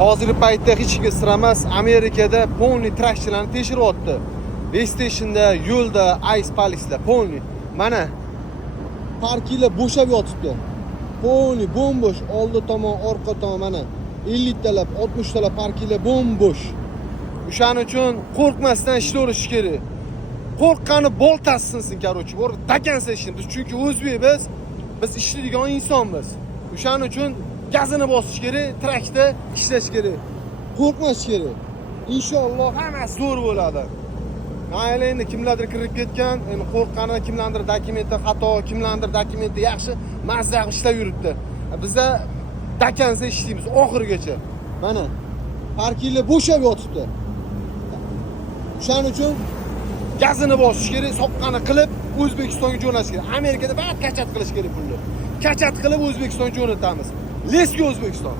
Hozirgi paytda hech kimga sir emas, Amerikada pony traktorlarni tekshiryapti. Stationda, yo'lda, ice palislar pony. Mana parkinglar bo'shab yotibdi. Pony bo'm-bo'sh, oldi tomon, orqa tomon mana 50 talab, 60 talab parkinglar bo'm-bo'sh. O'shaning uchun qo'rqmasdan ishlayverish kerak. Qo'rqqani boltasi sinsin, короче. Bor dakansa ishimiz. Chunki o'zbek biz ishlaydigan insonmiz. O'shaning uchun gazini bosish kerak, trakda ishlash kerak. Qo'rqmas kerak. Inshaalloh hammasi zo'r bo'ladi. Mayli endi kimlardir kirib ketgan, endi qo'rqqani kimlardir dokumenti xato, kimlardir dokumenti yaxshi, mazza ishlab yuribdi. Bizda dakansa ishlaymiz oxirigacha. Mana parkinglar bo'shab yotibdi. O'shaning uchun gazini bosish kerak, soqqani qilib O'zbekistonga jo'natish kerak. Amerikada faqat kachat qilish kerak pulni. Kachat qilib O'zbekistonga jo'natamiz. Leski O'zbekiston.